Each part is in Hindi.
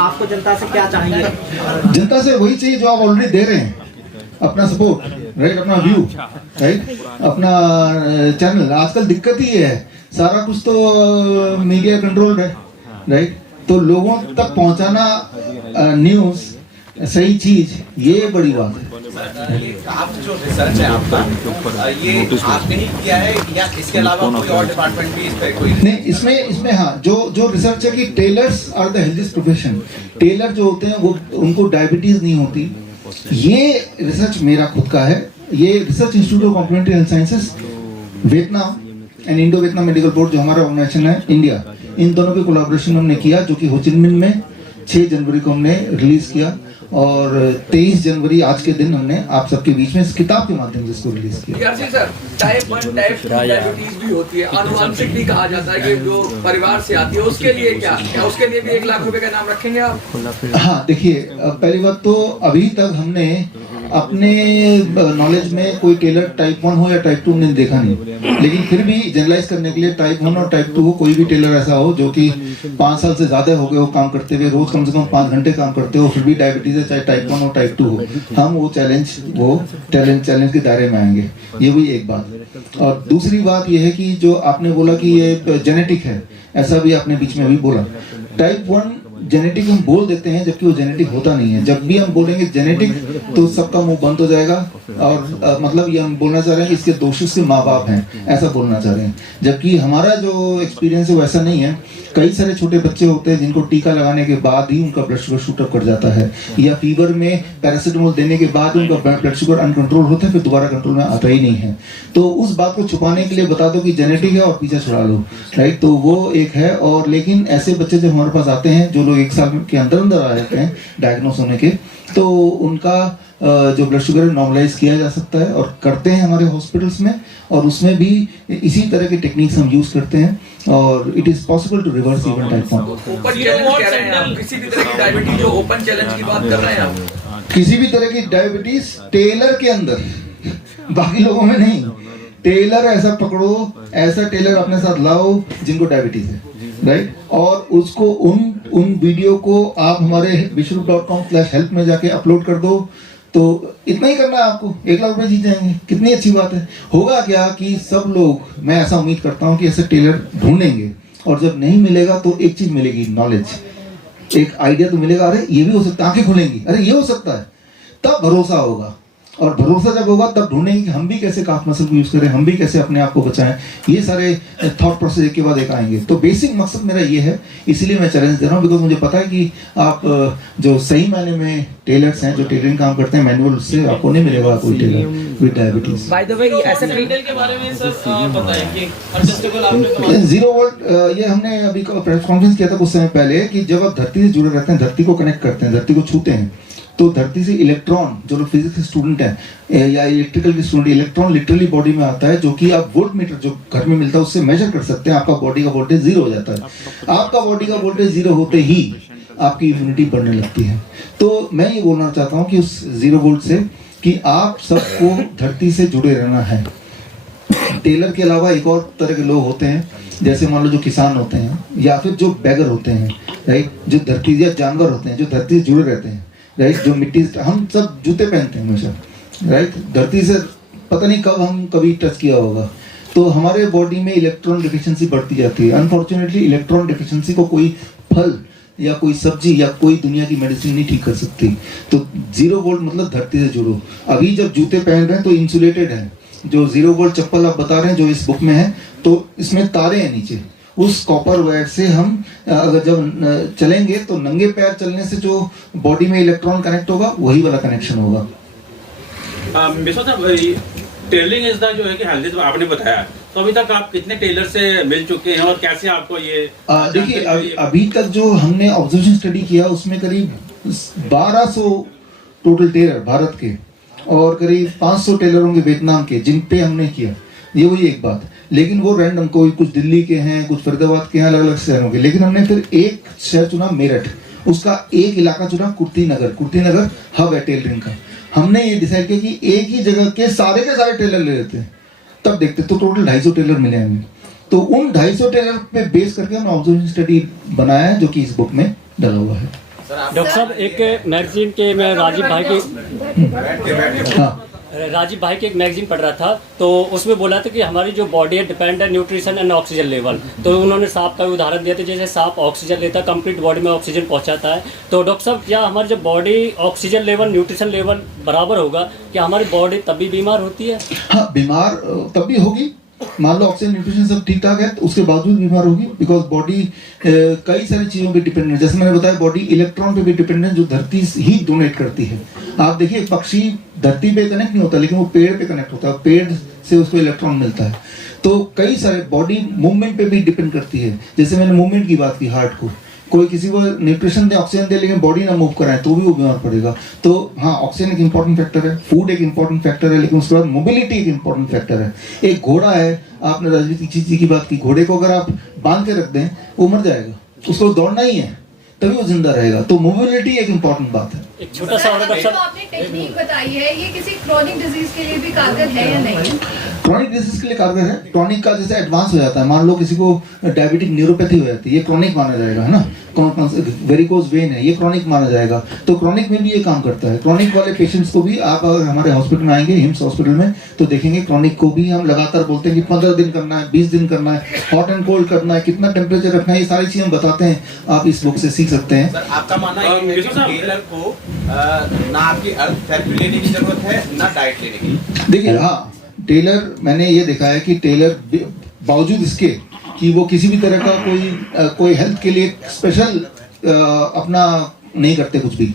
आपको जनता से क्या चाहिए? जनता से वही चाहिए जो आप ऑलरेडी दे रहे हैं, अपना सपोर्ट, राइट, अपना व्यू, राइट, अपना चैनल। आजकल दिक्कत ही है, सारा कुछ तो मीडिया कंट्रोल्ड है, राइट। तो लोगों तक पहुंचाना न्यूज, सही चीज, ये बड़ी बात है। आप जो रिसर्च है आपका, ये आपने ही किया है या इसके अलावा कोई और डिपार्टमेंट भी इस पे कोई? नहीं, इसमें हाँ, जो रिसर्च है कि tailors are the healthiest profession. Tailor जो होते हैं वो, उनको डायबिटीज नहीं होती। ये रिसर्च मेरा खुद का है। ये research institute of complementary health sciences, Vietnam and Indo Vietnam medical board, जो हमारा ऑर्गेनाइजेशन है इंडिया, इन दोनों के कोलैबोरेशन हमने किया, जो कि हो चिन मिन में 6 जनवरी को हमने रिलीज किया। और 23 जनवरी आज के दिन हमने आप सबके बीच में इस किताब के माध्यम से इसको रिलीज किया। सर, टाइप 1 टाइप 2 डायबिटीज भी होती है, आनुवंशिक भी कहा जाता है कि जो परिवार से आती है, उसके लिए क्या उसके लिए भी 1 लाख रुपए का नाम रखेंगे आप? हाँ, देखिए, पहली बात तो अभी तक हमने अपने नॉलेज में कोई टेलर टाइप 1 हो या टाइप 2 ने देखा नहीं, लेकिन फिर भी जनरलाइज करने के लिए टाइप 1 और टाइप 2 हो, कोई भी टेलर ऐसा हो जो कि 5 साल से ज्यादा हो गए हो काम करते हुए, रोज कम से कम 5 घंटे काम करते हो, फिर भी डायबिटीज है, चाहे टाइप 1 और टाइप 2 हो, हम वो चैलेंज के दायरे में आएंगे। ये भी एक बात। और दूसरी बात ये है कि जो आपने बोला कि ये जेनेटिक है, ऐसा भी आपने बीच में अभी बोला। टाइप 1 जेनेटिक हम बोल देते हैं, जबकि वो जेनेटिक होता नहीं है। जब भी हम बोलेंगे जेनेटिक तो सबका मुंह बंद हो जाएगा, और मतलब ये हम बोलना चाह रहे हैं कि इसके दोषी से माँ बाप हैं, ऐसा बोलना चाह रहे हैं। जबकि हमारा जो एक्सपीरियंस है वो ऐसा नहीं है। कई सारे छोटे बच्चे होते हैं जिनको टीका लगाने के बाद ही उनका ब्लड शुगर शूट अप कर जाता है, या फीवर में पैरासिटामोल देने के बाद उनका ब्लड शुगर अनकंट्रोल होता है, फिर दोबारा कंट्रोल में आता ही नहीं है। तो उस बात को छुपाने के लिए बता दो कि जेनेटिक है और पीछे छुड़ा लो, राइट। तो वो एक है। और लेकिन ऐसे बच्चे जब हमारे पास आते हैं, जो लोग 1 साल के अंदर आ जाते हैं डायग्नोस होने के, तो उनका जो ब्लड शुगर है नॉर्मलाइज किया जा सकता है, और करते हैं हमारे हॉस्पिटल्स में। और उसमें भी इसी तरह के टेक्निक्स हम यूज करते हैं, और it is possible to reverse even type 1। Open challenge कह रहे हैं आप, किसी भी तरह की डायबिटीज जो ओपन चैलेंज की बात कर रहे हैं आप? किसी भी तरह की डायबिटीज टेलर के अंदर, बाकी लोगों में नहीं। टेलर ऐसा पकड़ो, ऐसा टेलर अपने साथ लाओ जिनको डायबिटीज है, राइट। और उसको उन वीडियो को आप हमारे विश्वरूप.com/हेल्थ में जाके अपलोड कर दो। तो इतना ही करना है आपको, 1 लाख रुपए जीत जाएंगे। कितनी अच्छी बात है। होगा क्या कि सब लोग, मैं ऐसा उम्मीद करता हूँ कि ऐसे टेलर ढूंढेंगे, और जब नहीं मिलेगा तो एक चीज मिलेगी, नॉलेज, एक आइडिया तो मिलेगा, अरे ये भी हो सकता है, आंखें खुलेंगी, अरे ये हो सकता है, तब भरोसा होगा। और भरोसा जब होगा तब ढूंढेंगे कि हम भी कैसे काफ मसल को यूज करें, हम भी कैसे अपने आप को बचाएं। ये सारे थॉट प्रोसेस एक के बाद एक आएंगे। तो बेसिक मकसद मेरा ये है, इसीलिए मैं चैलेंज दे रहा हूँ, बिकॉज मुझे पता है कि आप जो सही मायने में टेलर्स हैं, जो टेलरिंग काम करते हैं मैनुअल, उससे आपको नहीं मिलेगा कोई tailor with diabetes. By the way, ऐसे सैंडल के बारे में सर बताइए, एडजस्टेबल आपने 0 वोल्ट, ये हमने अभी प्रेस कॉन्फ्रेंस किया था कुछ समय पहले, कि जब आप धरती से जुड़े रहते हैं, धरती को कनेक्ट करते हैं, धरती को छूते हैं, तो धरती से इलेक्ट्रॉन, जो लोग फिजिक्स के स्टूडेंट हैं या इलेक्ट्रिकल के स्टूडेंट, इलेक्ट्रॉन लिटरली बॉडी में आता है, जो कि आप वोल्ट मीटर जो घर में मिलता है उससे मेजर कर सकते हैं। आपका बॉडी का वोल्टेज 0 हो जाता है। आपका बॉडी का वोल्टेज 0 होते ही आपकी इम्यूनिटी बढ़ने लगती है। तो मैं ये बोलना चाहता हूँ कि उस 0 वोल्ट से कि आप सबको धरती से जुड़े रहना है। टेलर के अलावा एक और तरह के लोग होते हैं, जैसे मान लो जो किसान होते हैं, या फिर जो बैगर होते हैं, राइट, जो धरती, या जानवर होते हैं जो धरती से जुड़े रहते हैं, राइट, जो मिट्टी, हम सब जूते पहनते हैं हमेशा, राइट, धरती से पता नहीं कब हम कभी टच किया होगा। तो हमारे बॉडी में इलेक्ट्रॉन डिफिशिएंसी बढ़ती जाती है। अनफॉर्चुनेटली इलेक्ट्रॉन डिफिशिएंसी को कोई फल या कोई सब्जी या कोई दुनिया की मेडिसिन नहीं ठीक कर सकती। तो 0 वोल्ट मतलब धरती से जुड़ो। अभी जब जूते पहन रहे हैं तो इंसुलेटेड है। जो 0 वोल्ट चप्पल आप बता रहे हैं, जो इस बुक में है, तो इसमें तारे हैं नीचे, उस कॉपर वायर से हम अगर जब चलेंगे तो नंगे पैर चलने से जो बॉडी में इलेक्ट्रॉन कनेक्ट होगा, वही वाला कनेक्शन होगा। टेलरिंग इज द जो है कि हेल्थ आपने बताया, तो अभी तक आप कितने टेलर से मिल चुके हैं और कैसे आपको ये देखिए, अभी तक जो हमने ऑब्जर्वेशन स्टडी किया उसमें करीब 1200 टोटल टेलर भारत के, और करीब 500 टेलर होंगे वियतनाम के, जिन पे हमने किया। ये वही एक बात, लेकिन वो रैंडम, कोई कुछ दिल्ली के हैं, कुछ फरीदाबाद के हैं, अलग अलग शहरों के। लेकिन हमने फिर एक शहर चुना मेरठ, उसका एक इलाका चुना कुर्तीनगर हब है टेलरिंग का। हमने ये डिसाइड किया कि एक ही जगह के सारे टेलर ले लेते हैं, तब देखते तो टोटल 250 टेलर मिले हमें। तो उन 250 टेलर पे बेस करके हमने ऑब्जर्वेशन स्टडी बनाया है, जो कि इस बुक में डला हुआ है। डॉक्टर साहब एक मैगजीन के मैं राजीव भाई की एक मैगजीन पढ़ रहा था, तो उसमें बोला था कि हमारी जो बॉडी है डिपेंड है न्यूट्रिशन एंड ऑक्सीजन लेवल। तो उन्होंने सांप का उदाहरण दिया था, जैसे सांप ऑक्सीजन लेता है, कंप्लीट बॉडी में ऑक्सीजन पहुंचाता है। तो डॉक्टर साहब क्या हमारी जो body oxygen level nutrition level बराबर होगा, क्या हमारी बॉडी तभी बीमार होती है? हाँ, बीमार तब भी होगी। मान लो ऑक्सीजन न्यूट्रिशन सब ठीक ठाक है तो उसके बावजूद बीमार होगी, बिकॉज बॉडी कई सारी चीजों पे डिपेंडेंट है। जैसे मैंने बताया बॉडी इलेक्ट्रॉन पे भी डिपेंडेंट, जो धरती ही डोनेट करती है। आप देखिए पक्षी धरती पे कनेक्ट नहीं होता, लेकिन वो पेड़ पे कनेक्ट होता है, पेड़ से उसको इलेक्ट्रॉन मिलता है। तो कई सारे बॉडी मूवमेंट पे भी डिपेंड करती है। जैसे मैंने मूवमेंट की बात की, हार्ट को कोई किसी को न्यूट्रिशन दे, ऑक्सीजन दे, लेकिन बॉडी ना मूव कराए तो भी वो बीमार पड़ेगा। तो हाँ, ऑक्सीजन एक इंपॉर्टेंट फैक्टर है, फूड एक इंपॉर्टेंट फैक्टर है, लेकिन उसके बाद मोबिलिटी एक इंपॉर्टेंट फैक्टर है। एक घोड़ा है, आपने राजनीति जी की बात की, घोड़े को अगर आप बांध के रख दें वो मर जाएगा, उसको दौड़ना ही है तभी वो जिंदा रहेगा। तो मोबिलिटी एक इंपॉर्टेंट बात है। एक छोटा सा और डॉक्टर साहब, आपने टेक्निक बताई है, ये किसी क्रोनिक डिजीज के लिए भी कारगर है या नहीं? क्रॉनिक डिजीज के लिए कारगर है। क्रॉनिक का जैसे एडवांस हो जाता है, मान लो किसी को डायबिटिक न्यूरोपैथी हो जाती है, ये क्रॉनिक माना जाएगा, है ना। वेरिकोज वेन है, ये क्रॉनिक माना जाएगा। तो क्रॉनिक में भी ये काम करता है। क्रॉनिक वाले पेशेंट्स को भी आप अगर हमारे हॉस्पिटल में आएंगे, हिम्स हॉस्पिटल में, तो देखेंगे क्रॉनिक को भी हम लगातार बोलते हैं कि 15 दिन करना है, 20 दिन करना है, हॉट एंड कोल्ड करना है, कितना टेम्परेचर रखना है, ये सारी चीजें हम बताते हैं। आप इस बुक से सीख सकते हैं। सर आपका मानना ये है कि टेलर को ना आपकी अर्थ थेरेपी लेने की जरूरत है, ना डाइट लेने की। देखिए हाँ, टेलर मैंने ये देखा है कि टेलर बावजूद इसके कि वो किसी भी तरह का कोई हेल्थ के लिए स्पेशल अपना नहीं करते कुछ भी,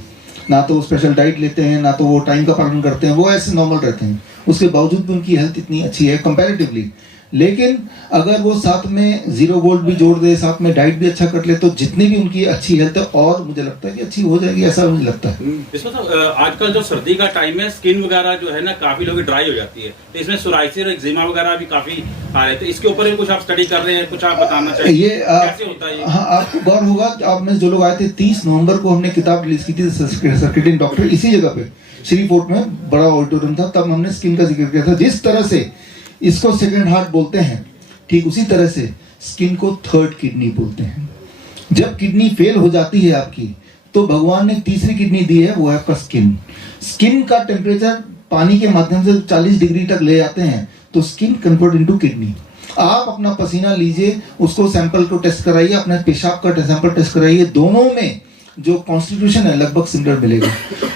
ना तो स्पेशल डाइट लेते हैं, ना तो वो टाइम का पालन करते हैं, वो ऐसे नॉर्मल रहते हैं। उसके बावजूद भी उनकी हेल्थ इतनी अच्छी है कंपैरेटिवली। लेकिन अगर वो साथ में 0 वोल्ट भी जोड़ दे, साथ में डाइट भी अच्छा कर ले, तो जितनी भी उनकी अच्छी हेल्थ है और मुझे लगता है कि अच्छी हो जाएगी, ऐसा मुझे लगता है। इसमें तो आजकल जो सर्दी का टाइम है, स्किन वगैरह जो है ना काफी लोगों की ड्राई हो जाती है, तो इसमें सोराइसिस और एक्जिमा वगैरह भी काफी आ रहे थे। इसके ऊपर भी कुछ आप स्टडी कर रहे हैं, कुछ आप बताना चाहिए ये कैसे होता है? हाँ, आपको गौर होगा, आप में जो लोग आए थे 30 नवंबर को हमने किताब रिलीज की थी, सर्किटिंग डॉक्टर, इसी जगह पे श्री फोर्ट में बड़ा ऑडिटोरियम था, तब हमने स्किन का जिक्र किया था। जिस तरह से इसको सेकंड हार्ट बोलते हैं, ठीक उसी तरह से स्किन को थर्ड किडनी बोलते हैं। जब किडनी फेल हो जाती है आपकी, तो भगवान ने तीसरी किडनी दी है, वो है आपका स्किन। स्किन का टेम्परेचर पानी के माध्यम से 40 डिग्री तक ले जाते हैं, तो स्किन कन्वर्ट इनटू किडनी। आप अपना पसीना लीजिए, उसको सैंपल को टेस्ट कराइए, अपने पेशाब का सैंपल टेस्ट कराइए, दोनों में जो कॉन्स्टिट्यूशन है लगभग सिमिलर मिलेगा।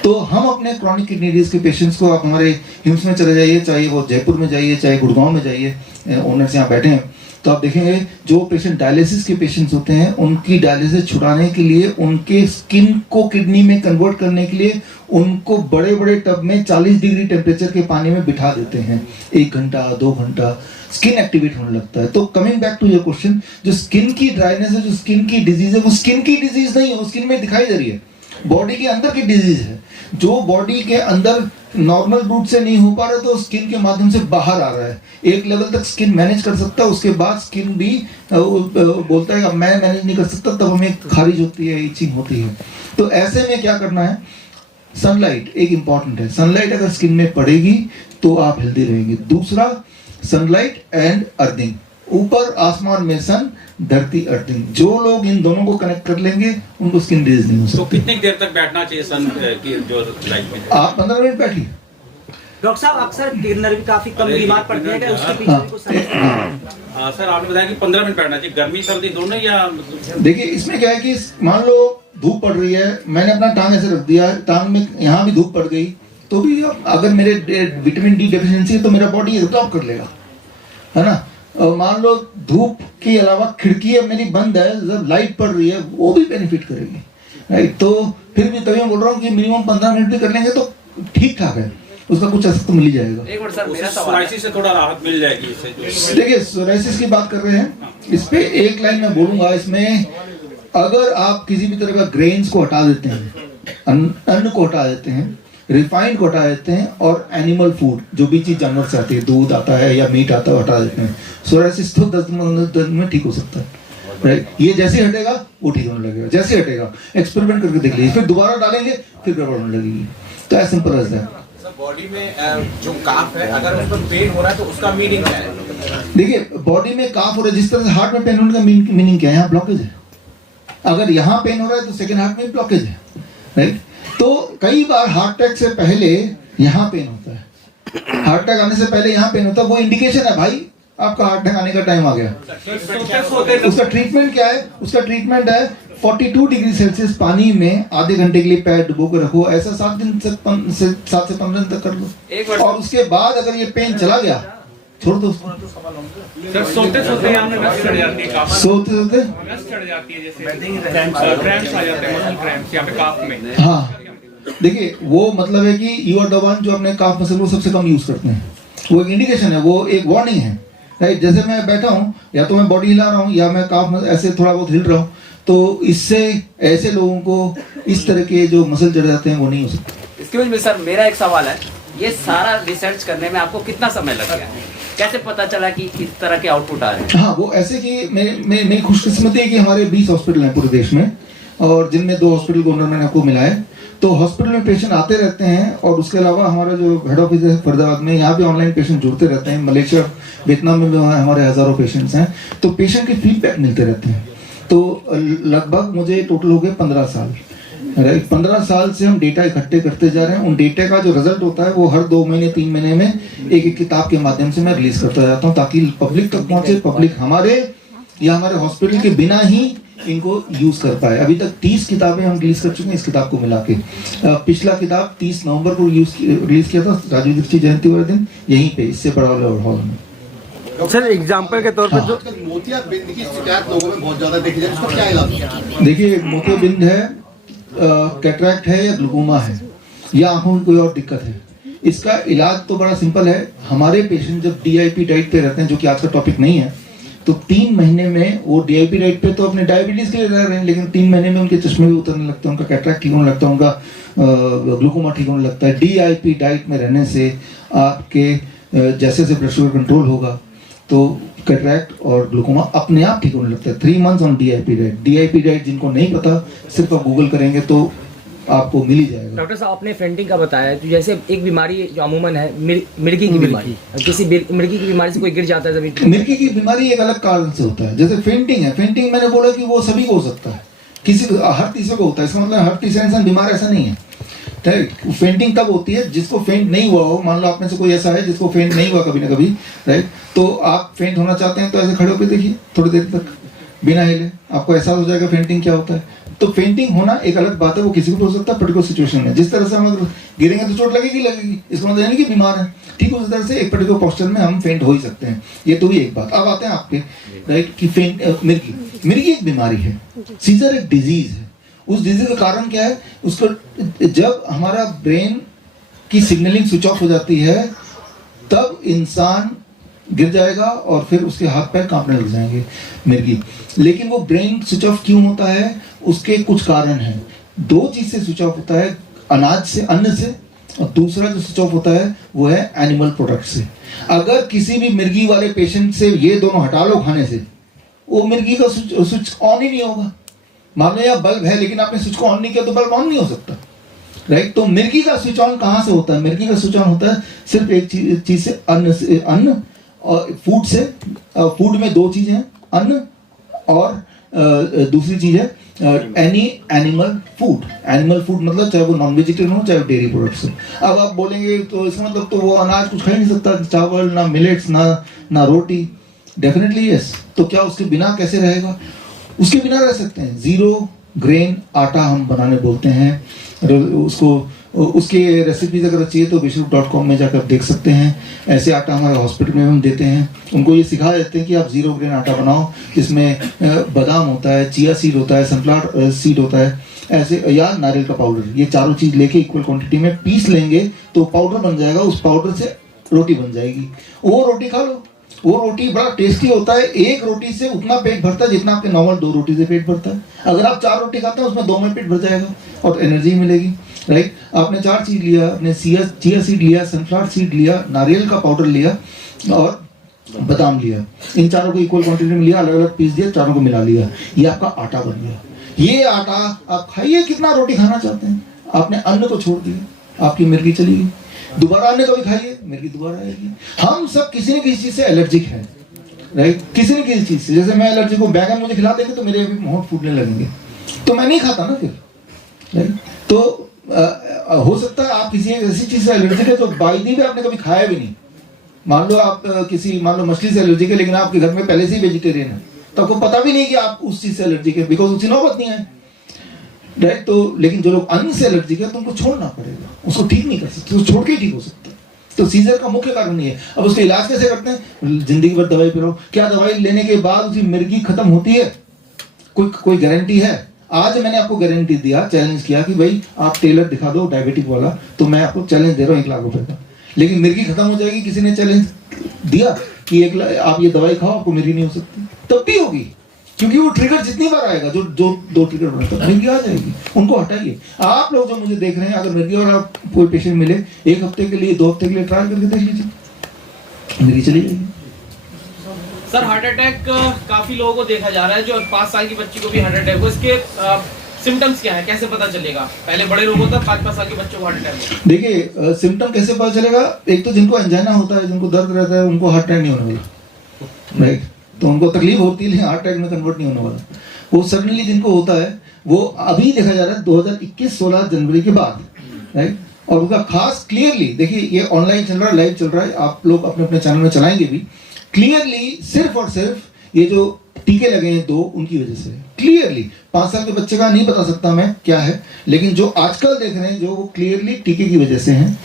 तो हम अपने क्रॉनिक किडनी डिजीज के पेशेंट्स को, आप हमारे हिम्स में चले जाइए, चाहे वो जयपुर में जाइए, चाहे गुड़गांव में जाइए, ओनर्स यहाँ बैठे हैं, तो आप देखेंगे जो पेशेंट डायलिसिस के पेशेंट्स होते हैं, उनकी डायलिसिस छुड़ाने के लिए, उनके स्किन को किडनी में कन्वर्ट करने के लिए, उनको बड़े बड़े टब में 40 डिग्री टेम्परेचर के पानी में बिठा देते हैं। 1 घंटा 2 घंटा स्किन एक्टिवेट होने लगता है। तो coming back to your question, जो स्किन की ड्राइनेस है, जो स्किन की डिजीज है, वो स्किन की डिजीज नहीं है, वो स्किन में दिखाई दे रही है, बॉडी के अंदर की डिजीज है। जो बॉडी के अंदर नॉर्मल रूट से नहीं हो पा रहा, तो स्किन के माध्यम से बाहर आ रहा है। एक लेवल तक स्किन मैनेज कर सकता है, उसके बाद स्किन भी बोलता है अब मैं मैनेज नहीं कर सकता, तब हमें खारिज होती है, इचिंग होती है। तो ऐसे में क्या करना है, सनलाइट एक इंपॉर्टेंट है। सनलाइट अगर स्किन में पड़ेगी तो आप हेल्दी रहेंगे। दूसरा, सनलाइट एंड अर्थिंग, ऊपर आसमान में सन, धरती अर्थिंग, जो लोग इन दोनों को कनेक्ट कर लेंगे उनको स्किन डिजीज नहीं हो सकती। तो कितनी देर तक बैठना चाहिए सन की जो लाइट में? आप 15 मिनट बैठिए। डॉक्टर साहब अक्सर गिरनर भी काफी कम बीमार पड़ते हैं, क्या उसके पीछे भी कुछ समझ? सर आपने बताया कि 15 मिनट बैठना चाहिए, गर्मी सर्दी दोनों, या देखिए इसमें क्या है कि मान लो धूप पड़ रही है, मैंने अपना टांग ऐसे रख दिया, टांग में यहाँ भी धूप पड़ गई, तो भी अगर मेरे विटामिन डी डेफिशिएंसी है तो मेरा बॉडी एब्जॉर्ब कर लेगा, है ना। और मान लो धूप के अलावा खिड़की अब मेरी बंद है, जब लाइट पड़ रही है वो भी बेनिफिट करेगी, राइट। तो फिर भी तभी मैं बोल रहा हूँ कि मिनिमम 15 मिनट भी कर लेंगे तो ठीक ठाक है, उसका कुछ असर तो मिल ही जाएगा। एक मिनट सर, मेरा सवाल सोराइसिस से थोड़ा राहत मिल जाएगी इससे। देखिए सोराइसिस की बात कर रहे हैं, इस पे एक लाइन मैं बोलूंगा, इसमें अगर आप किसी भी तरह का ग्रेन्स को हटा देते हैं, अन्न को हटा देते हैं, रिफाइंड को हटा देते हैं, और एनिमल फूड जो भी चीज जानवर से आती है, दूध आता है या मीट आता है, हटा देते हैं, सोराइसिस तो 10 दिन में ठीक हो सकता है, राइट। ये जैसे हटेगा वो ठीक होने लगेगा, जैसे हटेगा। एक्सपेरिमेंट करके देख लीजिए, फिर दोबारा डालेंगे फिर गड़बड़ होने लगेगी। तो as simple as that. Body में जो काफ है, अगर उस पर पेन हो रहा है तो उसका मीनिंग क्या है? देखिए बॉडी में काफ हो रहा है, जिस तरह से हार्ट में पेन होने का मीनिंग क्या है, यहाँ ब्लॉकेज है। अगर यहाँ पेन हो रहा है तो सेकंड हार्ट में ब्लॉकेज है। राइट। तो कई बार हार्ट अटैक से पहले यहाँ पेन होता है, हार्ट अटैक आने से पहले यहाँ पेन होता है, वो इंडिकेशन है भाई आपका हार्ट अटैक आने का टाइम आ गया। उसका ट्रीटमेंट क्या है? उसका ट्रीटमेंट है 42 डिग्री सेल्सियस पानी में आधे घंटे के लिए पैर डुबो कर रखो, ऐसा 7 से 15 दिन तक कर लो, और उसके बाद अगर ये पेन चला गया छोड़ दो उसको। सर सोते सोते यहाँ में नस चढ़ जाती है, सोते सोते नस चढ़ जाती है, जैसे क्रैम्प्स आ जाते हैं, मसल क्रैम्प्स यहाँ पे काफ में। हाँ देखिए, वो मतलब है कि यू आर द वन जो अपने काफ मसल को सबसे कम यूज करते हैं, वो एक इंडिकेशन है, वो एक वार्निंग है, राइट। जैसे मैं बैठा हूँ या तो मैं बॉडी हिला रहा हूँ या मैं काफ ऐसे थोड़ा बहुत हिल रहा हूँ, तो इससे ऐसे लोगों को इस तरह के जो मसल चढ़ जाते हैं वो नहीं हो सकते। इसके वजह में सर मेरा एक सवाल है, ये सारा रिसर्च करने में आपको कितना समय लग गया? कैसे पता चला कि किस तरह के आउटपुट आ रहे हैं? हाँ, वो ऐसे कि मेरी खुशकिस्मती है कि हमारे 20 हॉस्पिटल हैं पूरे देश में, और जिनमें 2 हॉस्पिटल को ओनर मैंने आपको मिला है। तो हॉस्पिटल में पेशेंट आते रहते हैं, और उसके अलावा हमारा जो हेड ऑफिस है फरीदाबाद में, यहाँ पे ऑनलाइन पेशेंट जुड़ते रहते हैं। मलेशिया, वियतनाम में भी हमारे हजारों पेशेंट्स हैं, तो पेशेंट के फीडबैक मिलते रहते हैं। तो लगभग मुझे टोटल हो गए 15 साल, राइट। 15 साल से हम डेटा इकट्ठे करते जा रहे हैं। उन डेटा का जो रिजल्ट होता है वो हर 2 महीने 3 महीने में एक किताब के माध्यम से मैं रिलीज करता जाता हूँ, ताकि पब्लिक तक पहुंचे, पब्लिक हमारे या हमारे हॉस्पिटल के बिना ही इनको यूज कर पाए। अभी तक 30 किताबें हम रिलीज कर चुके हैं इस किताब को मिला के। पिछला किताब 30 नवंबर को रिलीज किया था, राजीव दीक्षित जयंती वाले दिन, यहीं पे इससे बड़ा वाले हॉल में। सर एग्जाम्पल के तौर पर जो मोतियाबिंद की शिकायत लोगों में बहुत ज्यादा देखी जाती है, उसका क्या इलाज है? देखिए, मोतियाबिंद है, कैटरैक्ट है या ग्लूकोमा है या आंखों की कोई और दिक्कत है, इसका इलाज तो बड़ा सिंपल है। हमारे पेशेंट जब DIP डाइट पे रहते हैं, जो कि आज का टॉपिक नहीं है, तो 3 महीने में वो DIP डाइट पे तो अपने डायबिटीज के लिए रह रहे हैं, लेकिन 3 महीने में उनके चश्मे भी उतरने लगते हैं, उनका कैटरैक्ट ठीक होने लगता है, उनका ग्लूकोमा ठीक होने लगता है। DIP डाइट में रहने से आपके जैसे जैसे ब्लड शुगर कंट्रोल होगा तो कैटरैक्ट और ग्लूकोमा अपने आप ठीक होने लगता है। 3 months on DIP diet. DIP diet जिनको नहीं पता, सिर्फ आप गूगल करेंगे तो आपको मिल ही जाएगा। डॉक्टर साहब, आपने फेंटिंग का बताया, तो जैसे एक बीमारी जो अमूमन है मिर्गी की बीमारी, किसी मिर्गी की बीमारी से कोई गिर जाता है जब, मिर्गी की बीमारी एक अलग कारण से होता है। जैसे फेंटिंग है, फेंटिंग मैंने बोला कि वो सभी को हो सकता है, हर तीसरे को होता है, इसका मतलब हर तीसरा इंसान बीमार ऐसा नहीं है। फेंटिंग तब होती है जिसको फेंट नहीं हुआ हो। मान लो आप में से कोई ऐसा है जिसको फेंट नहीं हुआ कभी ना कभी, राइट, तो आप फेंट होना चाहते हैं तो ऐसे खड़े होकर देखिए थोड़ी देर तक बिना हिले, आपको एहसास हो जाएगा फेंटिंग क्या होता है। तो फेंटिंग होना एक अलग बात है, वो किसी को भी हो सकता है पर्टिकुलर सिचुएशन में। जिस तरह से हम अगर गिरेंगे तो चोट लगेगी, इसका मतलब नहीं कि बीमार है, ठीक उस तरह से एक पर्टिकुलर पोस्चर में हम फेंट हो ही सकते हैं। ये तो भी एक बात। अब आते हैं आपके, राइट, कि फेंट मिर्गी एक बीमारी है, सीजर एक डिजीज है। उस डिजीज का कारण क्या है? उसको जब हमारा ब्रेन की सिग्नलिंग स्विच ऑफ हो जाती है तब इंसान गिर जाएगा और फिर उसके हाथ पैर कांपने लग जाएंगे, मिर्गी। लेकिन वो ब्रेन स्विच ऑफ क्यों होता है? उसके कुछ कारण हैं। 2 चीज से स्विच ऑफ होता है, अनाज से, अन्न से, और दूसरा जो स्विच ऑफ होता है वो है एनिमल प्रोडक्ट से। अगर किसी भी मिर्गी वाले पेशेंट से ये दोनों हटा लो खाने से, वो मिर्गी का स्विच ऑन ही नहीं होगा। मान लो या बल्ब है लेकिन आपने स्विच को ऑन नहीं किया तो बल्ब ऑन नहीं हो सकता, राइट। तो मिर्गी का स्विच ऑन कहां से होता है? मिर्गी का स्विच ऑन होता है सिर्फ एक चीज से, अन्न और फूड से। फूड में 2 चीजें हैं, अन्न और दूसरी चीज है any animal food. Animal food मतलब चाहे वो नॉन वेजिटेरियन हो चाहे डेयरी प्रोडक्ट्स हो। अब आप बोलेंगे तो इसका मतलब तो वो अनाज कुछ खा ही नहीं सकता, चावल ना मिलेट्स ना रोटी। Definitely yes. तो क्या उसके बिना कैसे रहेगा? उसके बिना रह सकते हैं। 0 ग्रेन आटा हम बनाने बोलते हैं उसको। उसके रेसिपीज अगर चाहिए तो विश्व.com में जाकर देख सकते हैं। ऐसे आटा हमारे हॉस्पिटल में हम देते हैं। उनको ये सिखा देते हैं कि आप 0 ग्रेन आटा बनाओ, जिसमें बादाम होता है, चिया सीड होता है, सनफ्लावर सीड होता है, ऐसे, या नारियल का पाउडर। ये चारों चीज लेके इक्वल क्वांटिटी में पीस लेंगे तो पाउडर बन जाएगा। उस पाउडर से रोटी बन जाएगी, वो रोटी खा लो। वो रोटी बड़ा टेस्टी होता है। एक रोटी से उतना पेट भरता है जितना आपके नॉर्मल 2 रोटी से पेट भरता है। अगर आप 4 रोटी खाते हैं उसमें 2 में पेट भर जाएगा और एनर्जी मिलेगी, राइट। आपने 4 चीज लिया, आपने चिया सीड लिया, सनफ्लावर सीड लिया, नारियल का पाउडर लिया और बादाम लिया। इन चारों को इक्वल क्वांटिटी में लिया, अलग अलग पीस दिया, चारों को मिला लिया, ये आपका आटा बन गया। ये आटा आप खाइए, कितना रोटी खाना चाहते हैं। आपने अन्न को छोड़ दिया, आपकी मिर्गी चली गई। दोबारा अन्न कभी खाइए, मिर्गी दोबारा आएगी। हम सब किसी न किसी चीज से एलर्जिक है, राइट, किसी न किसी चीज से। जैसे मैं एलर्जिक हूँ, बैगन मुझे खिला देंगे तो मेरे अभी होंठ फूटने लगेंगे, तो मैं नहीं खाता ना फिर, राइट। तो हो सकता है आप किसी ऐसी चीज से एलर्जिक है जो बाई दी भी आपने कभी खाया भी नहीं। मान लो आप मान लो मछली से एलर्जिक है, लेकिन आपके घर में पहले से ही वेजिटेरियन है, तो आपको पता भी नहीं कि आप उस चीज से एलर्जिक है, बिकॉज उसकी नौबत नहीं है, राइट। तो लेकिन जो लोग अन्न से एलर्जिक है तो उनको छोड़ना पड़ेगा, उसको ठीक नहीं कर सकते, तो छोड़ के ही ठीक हो सकता है। तो सीजर का मुख्य कारण नहीं है। अब उसका इलाज कैसे करते हैं? जिंदगी भर दवाई पिलाओ। क्या दवाई लेने के बाद उसकी मिर्गी खत्म होती है? कोई गारंटी है? आज मैंने आपको गारंटी दिया, चैलेंज किया कि भाई आप टेलर दिखा दो डायबिटिक वाला, तो मैं आपको चैलेंज दे रहा हूँ 1 लाख रुपए का। लेकिन मिर्गी खत्म हो जाएगी, किसी ने चैलेंज दिया कि आप ये दवाई खाओ, आपको मिर्गी नहीं हो सकती, तब भी होगी, क्योंकि वो ट्रिगर जितनी बार आएगा, जो 2 ट्रिगर बनता है, मिर्गी आ जाएगी। उनको हटाइए। आप लोग जो मुझे देख रहे हैं, अगर मिर्गी और आप कोई पेशेंट मिले, 1 हफ्ते के लिए 2 हफ्ते के लिए ट्रायल करके देख लीजिए, मिर्गी चली जाएगी। सर हार्ट अटैक काफी लोगों को देखा जा रहा है, जो 5 साल की बच्ची को भी हार्ट अटैक हो, इसके सिम्टम्स क्या है, कैसे पता चलेगा? पहले बड़े लोगों को, 5-5 साल के बच्चों को हार्ट अटैक। देखिए सिम्टम कैसे पता चलेगा? एक तो जिनको एंजाइना होता है, जिनको दर्द रहता है, उनको हार्ट अटैक नहीं होने वाला, राइट। तो उनको तकलीफ होती है, लेकिन हार्ट अटैक में कन्वर्ट नहीं होने वाला। वो सडनली जिनको होता है, वो अभी देखा जा रहा है 2021-16 जनवरी के बाद, राइट। और उनका खास क्लियरली देखिए, ये ऑनलाइन चल रहा है, लाइव चल रहा है, आप लोग अपने अपने चैनल में चलाएंगे भी, क्लियरली सिर्फ और सिर्फ ये जो टीके लगे हैं 2, उनकी वजह से। क्लियरली 5 साल के बच्चे का नहीं बता सकता मैं क्या है, लेकिन जो आजकल देख रहे हैं, जो वो क्लियरली टीके की वजह से हैं।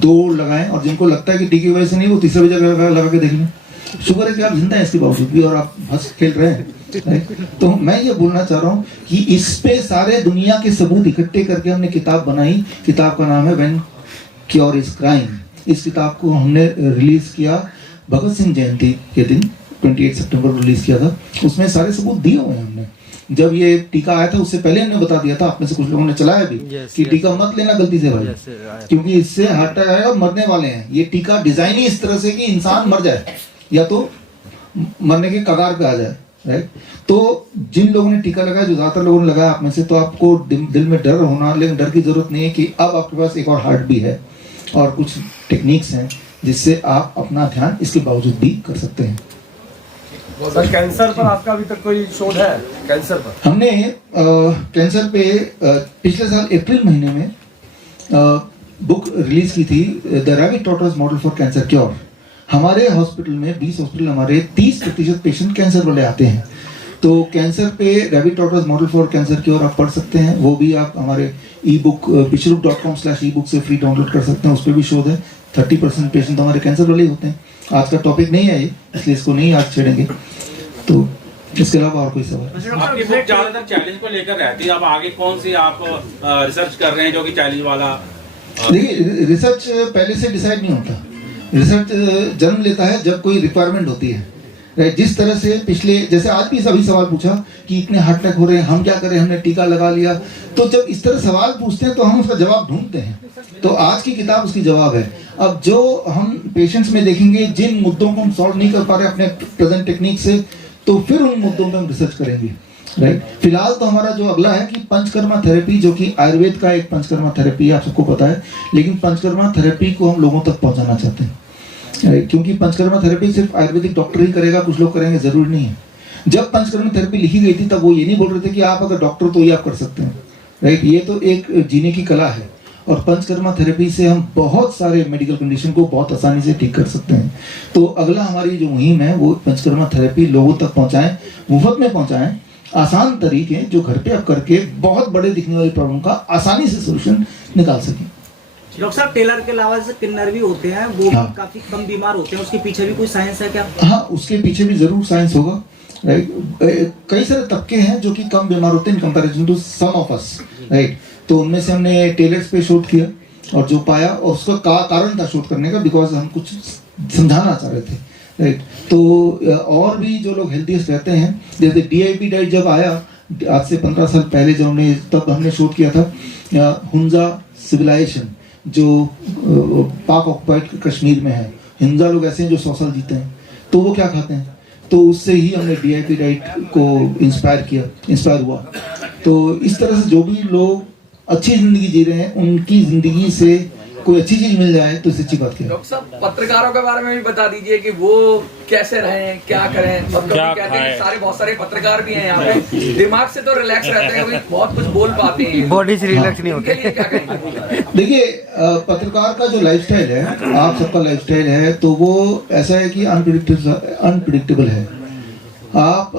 2 लगाएं, और जिनको लगता है कि टीके की वजह से नहीं, वो तीसरा भी जगह लगा के देख लें। शुक्र है कि आप जिंदा हैं इसके बावजूद भी, और आप हंस खेल रहे हैं। तो मैं ये बोलना चाह रहा हूँ कि इस पे सारे दुनिया के सबूत इकट्ठे करके हमने किताब बनाई। किताब का नाम है व्हेन क्योर इज क्राइम। इस किताब को हमने रिलीज किया भगत सिंह जयंती के दिन, 28 सितंबर को रिलीज किया था। उसमें सारे सबूत दिए हुए हैं हमने। जब ये टीका आया था उससे पहले हमने बता दिया था, आप में से कुछ लोगों ने चलाया भी कि टीका मत लेना गलती से भाई, क्योंकि इससे हार्ट अटैक आएगा, मरने वाले हैं। ये टीका डिजाइन ही इस तरह से कि इंसान मर जाए या तो मरने के कगार पे आ जाए, राइट। तो जिन लोगों ने टीका लगाया, जो ज्यादातर लोगों ने लगाया आप में से, तो आपको दिल में डर होना, लेकिन डर की जरूरत नहीं है कि अब आपके पास एक और हार्ट भी है और कुछ टेक्निक्स हैं जिससे आप अपना ध्यान इसके बावजूद भी कर सकते हैं। सर कैंसर पर आपका अभी तक कोई शोध है? कैंसर पर हमने कैंसर पे पिछले साल अप्रैल महीने में बुक रिलीज की थी, the rabbit tortoise model for cancer cure. हमारे हॉस्पिटल में 20 हॉस्पिटल हमारे 30% पेशेंट कैंसर वाले आते हैं। तो कैंसर पे rabbit tortoise model for cancer cure आप पढ़ सकते हैं। वो भी आप हमारे ई-बुक bishrup.com/ebook से फ्री डाउनलोड कर सकते हैं। उस पर भी शोध है। 30% पेशेंट तो हमारे कैंसर वाले ही होते हैं। आज का टॉपिक नहीं है ये, इसलिए इसको नहीं आज छेड़ेंगे। तो इसके अलावा और कोई सवाल? आपकी बुक ज्यादातर चैलेंज को लेकर रहती है, अब आगे कौन सी आप रिसर्च कर रहे हैं जो कि चैलेंज वाला? देखिए रिसर्च पहले से डिसाइड नहीं होता। रिसर्च जन्म लेता है जब कोई रिक्वायरमेंट होती है, राइट। जिस तरह से पिछले, जैसे आज भी सभी सवाल पूछा कि इतने हार्ट अटैक हो रहे हैं, हम क्या करें, हमने टीका लगा लिया। तो जब इस तरह सवाल पूछते हैं तो हम उसका जवाब ढूंढते हैं। तो आज की किताब उसकी जवाब है। अब जो हम पेशेंट्स में देखेंगे, जिन मुद्दों को हम सॉल्व नहीं कर पा रहे अपने प्रेजेंट टेक्निक से, तो फिर उन मुद्दों पर हम रिसर्च करेंगे, राइट। फिलहाल तो हमारा जो अगला है कि पंचकर्मा थेरेपी, जो कि आयुर्वेद का एक पंचकर्मा थेरेपी है, आप सबको पता है, लेकिन पंचकर्मा थेरेपी को हम लोगों तक पहुंचाना चाहते हैं, क्योंकि पंचकर्मा थेरेपी सिर्फ आयुर्वेदिक डॉक्टर ही करेगा, कुछ लोग करेंगे, जरूरी नहीं है। जब पंचकर्मा थेरेपी लिखी गई थी तब वो ये नहीं बोल रहे थे कि आप अगर डॉक्टर तो ये आप कर सकते हैं, राइट। ये तो एक जीने की कला है, और पंचकर्मा थेरेपी से हम बहुत सारे मेडिकल कंडीशन को बहुत आसानी से ठीक कर सकते हैं। तो अगला हमारी जो मुहिम है वो पंचकर्मा थेरेपी लोगों तक पहुंचाएं, मुफ्त में पहुंचाएं, आसान तरीके जो घर पे आप करके बहुत बड़े दिखने वाली प्रॉब्लम का आसानी से सोल्यूशन निकाल सकें। डॉक्टर साहब, टेलर के अलावा जैसे किन्नर भी होते हैं, वो भी काफी कम बीमार होते हैं, उसके पीछे भी कोई साइंस है क्या? हाँ, उसके पीछे भी जरूर साइंस होगा, राइट। कई सारे तबके हैं जो कि कम बीमार होते हैं in comparison to some of us, right. तो उनमें से हमने टेलर्स पे शोध किया और जो पाया, और उसका कारण था शोध करने का, बिकॉज हम कुछ समझाना चाह रहे थे, राइट। तो और भी जो लोग हेल्थीस्ट रहते हैं, जैसे DIP डाइट जब आया आज से 15 साल पहले, जब हमने तब हमने शोध किया था हुंजा सिविलाइजेशन, जो पाक ऑक्युपाइड कश्मीर में है। हिंजा लोग ऐसे हैं जो 100 साल जीते हैं, तो वो क्या खाते हैं, तो उससे ही हमने DIP डाइट को इंस्पायर हुआ। तो इस तरह से जो भी लोग अच्छी जिंदगी जी रहे हैं, उनकी जिंदगी से कोई अच्छी चीज मिल जाए तो इससे अच्छी बात क्या है। डॉक्टर साहब पत्रकारों के बारे में भी बता दीजिए कि वो कैसे रहें, क्या करें। और कभी कहते हैं कि बहुत सारे पत्रकार भी हैं यहाँ पे, दिमाग से तो रिलैक्स रहते हैं, कभी बहुत कुछ बोल पाते हैं, बॉडी से रिलैक्स नहीं होते, क्या करेंगे? देखिए पत्रकार का जो लाइफस्टाइल है, आप सबका लाइफस्टाइल है, तो वो ऐसा है कि अनप्रिडिक्टेबल है। आप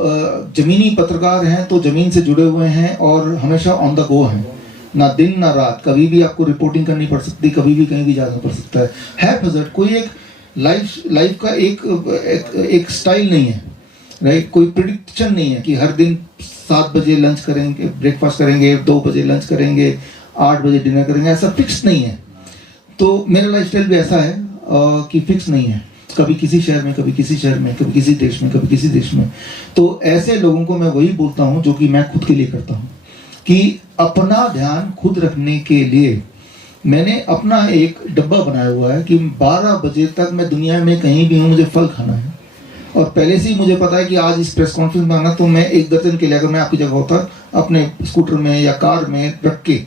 जमीनी पत्रकार हैं तो जमीन से जुड़े हुए हैं और हमेशा ऑन द गो हैं, ना दिन ना रात, कभी भी आपको रिपोर्टिंग करनी पड़ सकती, कभी भी कहीं भी जाना पड़ सकता है बजट। कोई एक लाइफ का एक स्टाइल नहीं है, राइट। कोई प्रिडिक्शन नहीं है कि हर दिन 7 बजे लंच करेंगे, ब्रेकफास्ट करेंगे, 2 बजे लंच करेंगे, 8 बजे डिनर करेंगे, ऐसा फिक्स नहीं है। तो मेरा लाइफस्टाइल भी ऐसा है कि फिक्स नहीं है, कभी किसी शहर में, कभी किसी शहर में, कभी किसी देश में, कभी किसी देश में। तो ऐसे लोगों को मैं वही बोलता हूँ जो कि मैं खुद के लिए करता हूँ, कि अपना ध्यान खुद रखने के लिए मैंने अपना एक डब्बा बनाया हुआ है कि 12 बजे तक मैं दुनिया में कहीं भी हूँ, मुझे फल खाना है। और पहले से ही मुझे पता है कि आज इस प्रेस कॉन्फ्रेंस में आना, तो मैं 1 दर्जन के लिए अगर मैं आपकी जगह होता, अपने स्कूटर में या कार में रख के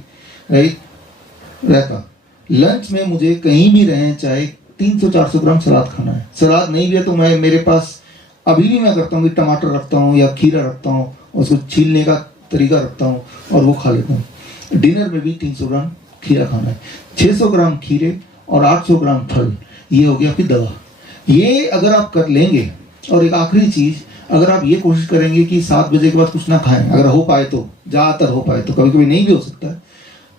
रहता। लंच में मुझे कहीं भी रहें, चाहे 300-400 ग्राम सलाद खाना है। सलाद नहीं भी है तो मैं, मेरे पास अभी भी मैं करता हूँ कि टमाटर रखता हूँ या खीरा रखता हूँ, उसको छीलने का तरीका रखता हूँ और वो खा लेता हूँ। डिनर में भी 300 ग्राम खीरा खाना है, 600 ग्राम खीरे और 800 ग्राम फल, ये हो गया आपकी दवा। ये अगर आप कर लेंगे, और एक आखिरी चीज, अगर आप ये कोशिश करेंगे कि 7 बजे के बाद कुछ ना खाएं, अगर हो पाए तो, ज़्यादातर हो पाए तो, कभी कभी नहीं भी हो सकता है,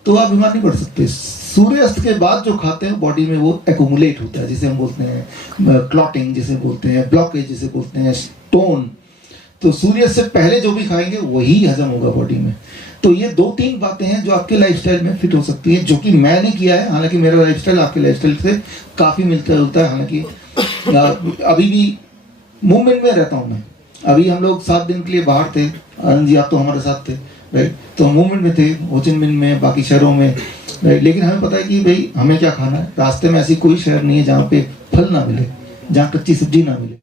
तो आप बीमार नहीं पड़ सकते। सूर्यास्त के बाद जो खाते हैं बॉडी में वो एक्यूमुलेट होता है, जिसे हम बोलते हैं क्लॉटिंग, जिसे बोलते हैं ब्लॉकेज, जिसे बोलते हैं स्टोन। तो सूर्य से पहले जो भी खाएंगे वही हजम होगा बॉडी में। तो ये 2-3 बातें हैं जो आपके लाइफस्टाइल में फिट हो सकती हैं, जो कि मैंने किया है। हालांकि मेरा लाइफस्टाइल आपके लाइफस्टाइल से काफ़ी मिलता जुलता है। हालांकि अभी भी मूवमेंट में रहता हूँ मैं। अभी हम लोग 7 दिन के लिए बाहर थे, आनंद जी आप तो हमारे साथ थे, राइट। तो मूवमेंट में थे, हो चिन मिन में, बाकी शहरों में, राइट। लेकिन हमें पता है कि भाई हमें क्या खाना है। रास्ते में ऐसी कोई शहर नहीं है जहाँ पे फल ना मिले, जहाँ कच्ची सब्जी ना मिले।